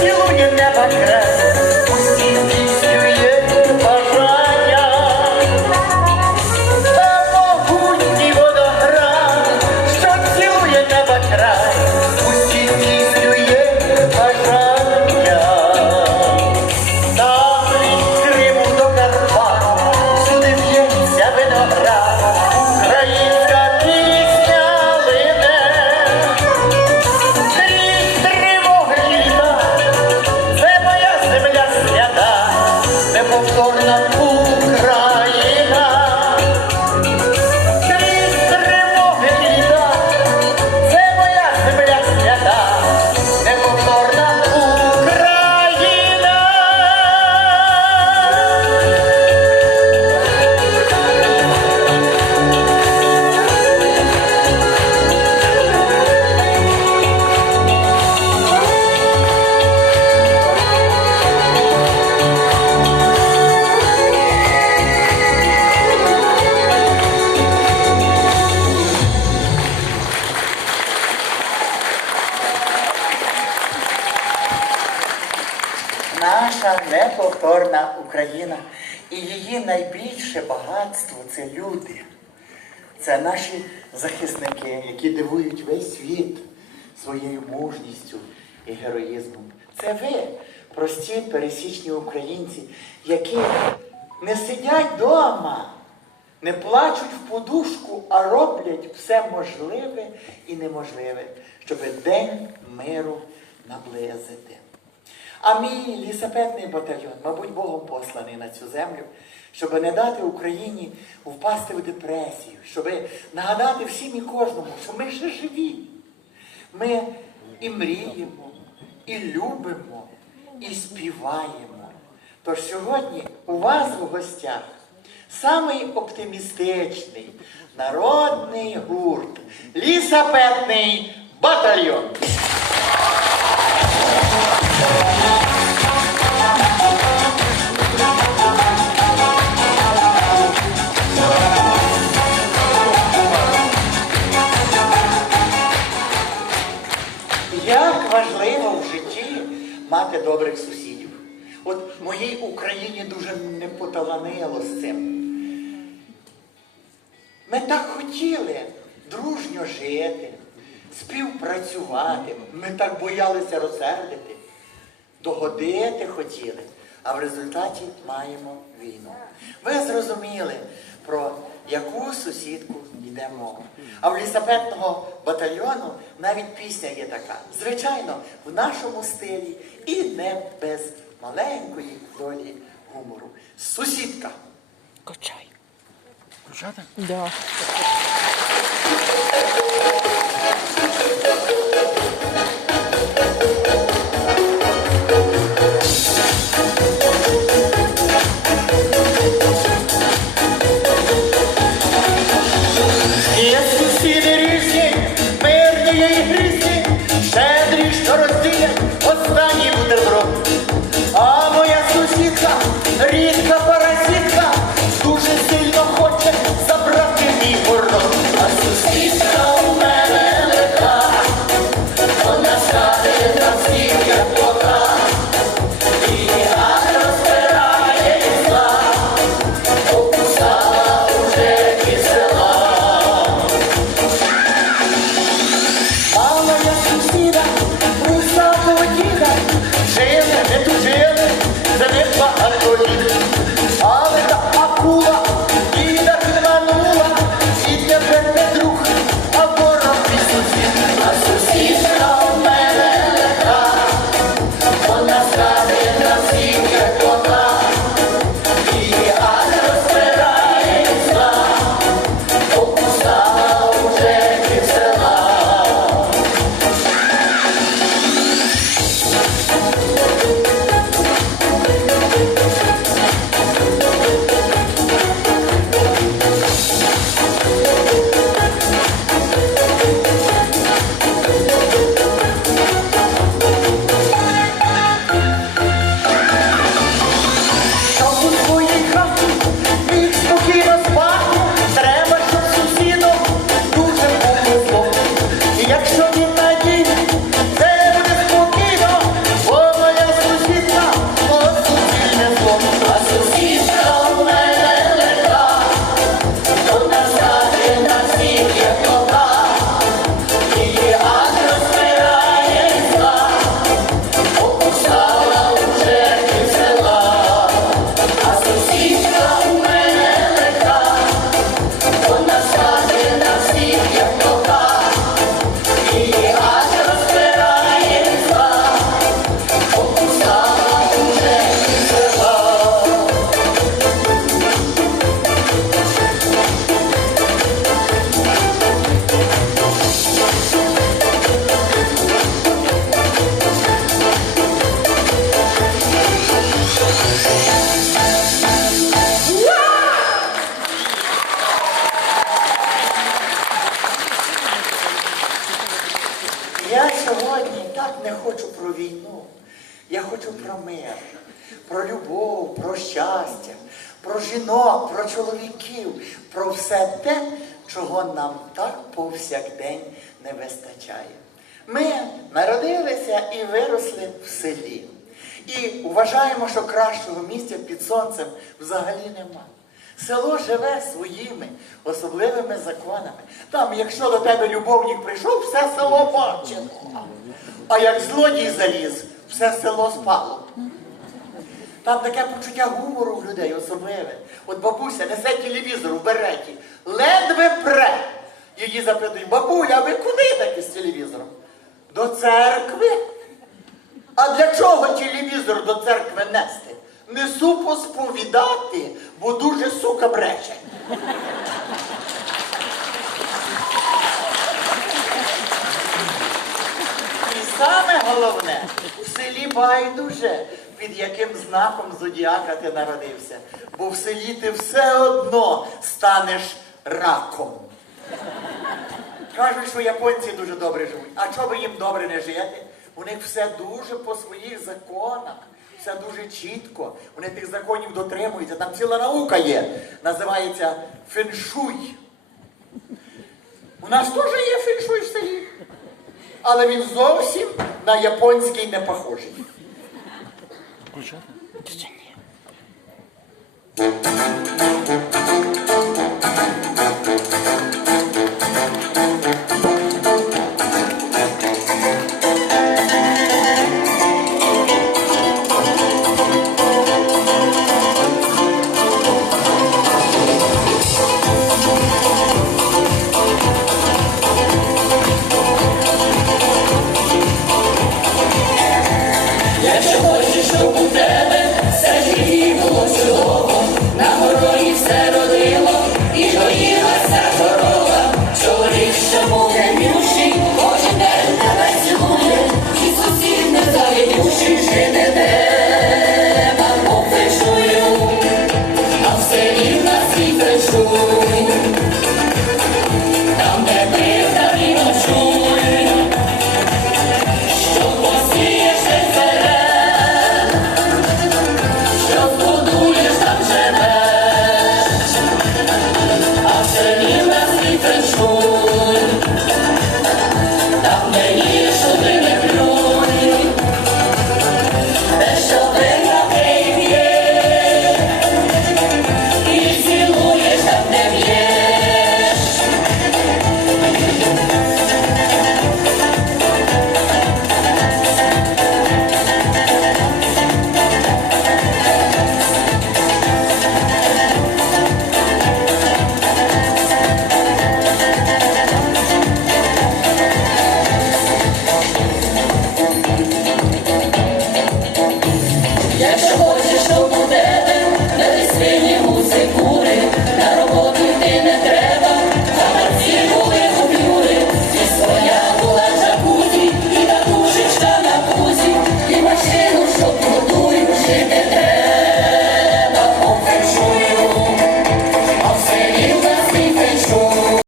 цілує неба край, усі неповторна Наша неповторна Україна і її найбільше багатство це люди. Це наші захисники, які дивують весь світ своєю мужністю і героїзмом. Це ви, прості пересічні українці, які не сидять вдома, не плачуть в подушку, а роблять все можливе і неможливе, щоб день миру наблизити. А мій лісапетний батальйон, мабуть, Богом посланий на цю землю, щоб не дати Україні впасти в депресію, щоб нагадати всім і кожному, що ми ще живі. Ми і мріємо, і любимо, і співаємо. Тож сьогодні у вас в гостях самий оптимістичний народний гурт лісапетний батальйон. Як важливо в житті мати добрих сусідів. От моїй Україні дуже не поталанило з цим. Ми так хотіли дружньо жити, співпрацювати. Ми так боялися розсердити, догодити хотіли, а в результаті маємо війну. Ви зрозуміли, про яку сусідку йде мова. А в лісапетного батальйону навіть пісня є така. Звичайно, в нашому стилі і не без маленької долі гумору. Сусідка. Качай. Включати? Да. necessary. Про мир, про любов, про щастя, про жінок, про чоловіків, про все те, чого нам так повсякдень не вистачає. Ми народилися і виросли в селі. І вважаємо, що кращого місця під сонцем взагалі нема. Село живе своїми особливими законами. Там, якщо до тебе любовник прийшов, все село бачило. А як злодій заліз, все село спало. Там таке почуття гумору в людей особливе. От бабуся несе телевізор в береті, ледве пре. Її запитують, бабуля, а ви куди таки з телевізором? До церкви. А для чого телевізор до церкви нести? Несу посповідати, бо дуже сука брече. І саме головне, в селі байдуже, під яким знаком зодіака ти народився. Бо в селі ти все одно станеш раком. Кажуть, що японці дуже добре живуть. А чого їм добре не жити? У них все дуже по своїх законах, все дуже чітко. Вони тих законів дотримуються. Там ціла наука є. Називається феншуй. У нас теж є феншуй в селі. Але він зовсім на японський не похожий. Включати?